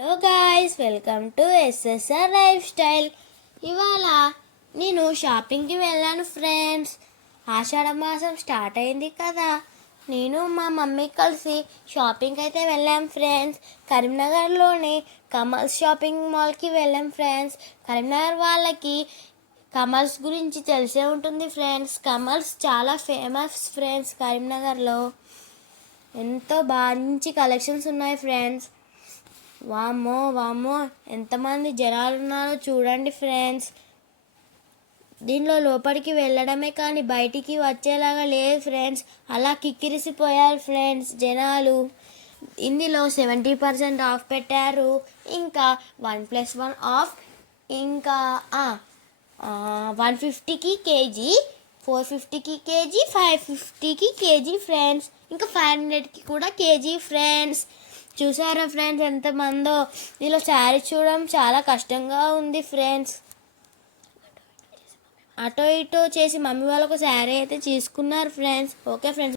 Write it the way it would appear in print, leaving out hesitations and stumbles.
Hello guys, welcome to SSR life style. ఇవాళ నేను షాపింగ్కి వెళ్ళాను ఫ్రెండ్స్. ఆషాఢ మాసం స్టార్ట్ అయింది కదా, నేను మా మమ్మీ కలిసి షాపింగ్కి అయితే వెళ్ళాం ఫ్రెండ్స్. కరీంనగర్లోని కమల్స్ షాపింగ్ మాల్కి వెళ్ళాం ఫ్రెండ్స్. కరీంనగర్ వాళ్ళకి కమల్స్ గురించి తెలిసే ఉంటుంది ఫ్రెండ్స్. కమల్స్ చాలా ఫేమస్ ఫ్రెండ్స్. కరీంనగర్లో ఎంతో మంచి కలెక్షన్స్ ఉన్నాయి ఫ్రెండ్స్. వామ్మో వామ్మో, ఎంతమంది జనాలు ఉన్నారో చూడండి ఫ్రెండ్స్. దీనిలో లోపలికి వెళ్ళడమే కానీ బయటికి వచ్చేలాగా లేదు ఫ్రెండ్స్. అలా కిక్కిరిసిపోయారు ఫ్రెండ్స్ జనాలు. ఇందులో 70% ఆఫ్ పెట్టారు. ఇంకా 1+1 ఆఫ్. ఇంకా 150కి కేజీ, 450కి కేజీ, 550కి కేజీ ఫ్రెండ్స్. ఇంకా 500కి కూడా కేజీ ఫ్రెండ్స్. చూసారా ఫ్రెండ్స్ ఎంతమందో. దీనిలో శారీ చూడడం చాలా కష్టంగా ఉంది ఫ్రెండ్స్. అటో ఇటో చేసి మమ్మీ వాళ్ళకు శారీ అయితే తీసుకున్నారు ఫ్రెండ్స్. Okay friends.